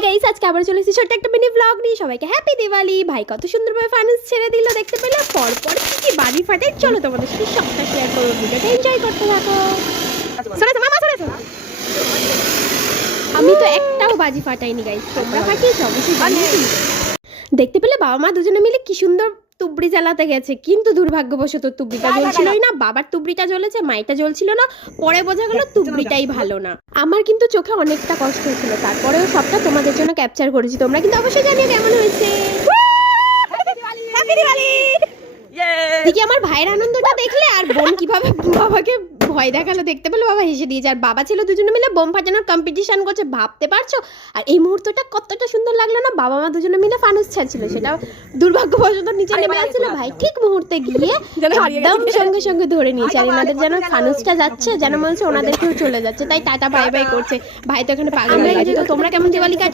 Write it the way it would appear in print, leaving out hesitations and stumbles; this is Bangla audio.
গাইস আজকে আবার চলে এসেছি ছোট্ট একটা মিনি ব্লগ নিয়ে। সবাইকে হ্যাপি দিওয়ালি। ভাই কত সুন্দরভাবে ফানুস ছেড়ে দিল দেখতে পেলে। পরপর কি বাড়ি ফাটাই, চলো তোমাদের সাথে সবটা শেয়ার করবো, ভিডিওটা এনজয় করতে থাকো। সরেছো মামা, সরেছো। আমি তো একটাও বাজি ফাটাইনি গাইস, তোমরা ফাটিয়েছো অবশ্যই জানিয়ে। দেখতে পেলে বাবা মা দুজনে মিলে কি সুন্দর তুবড়ি জ্বালাতে গেছে, কিন্তু দুর্ভাগ্যবশত তুবড়িটা জ্বলছিলই না। বাবার তুবড়িটা জ্বলেছে, মাইটা জ্বলছিল না। পরে বোঝা গেল তুবড়িটাই ভালো না। আমার কিন্তু চোখে অনেকটা কষ্ট হচ্ছিল, তারপরেও সবটা তোমাদের জন্য ক্যাপচার করেছি। তোমরা কিন্তু অবশ্যই জানিও কেমন হয়েছে। দেখি আমার ভাইয়ের আনন্দটা দেখলে, আর বোন কিভাবে বাবাকে ভয় দেখালো দেখতে পেলে। বাবা হেসে দিয়েছে, আর বাবা ছিল দুজনে মিলে বোম ফাটানোর কম্পিটিশন করছে, ভাবতে পারছো? আর এই মুহূর্তটা কতটা সুন্দর লাগলো না, বাবা মা দুজনে মিলে ফানুস ছাড়ছিল। সেটা দুর্ভাগ্যবশত নিচে নেমে যাচ্ছিল, ভাই ঠিক মুহূর্তে গিয়ে একদম সঙ্গে সঙ্গে ধরে নিয়েছে। আর ওনাদের যেন ফানুসটা যাচ্ছে, যেন মনে হচ্ছে ওনাদেরকেও চলে যাচ্ছে, তাই টাটা বাই বাই করছে। ভাই তো এখানে পাগল হয়ে গেছে। তো তোমরা কেমন দিওয়ালি কাটালে?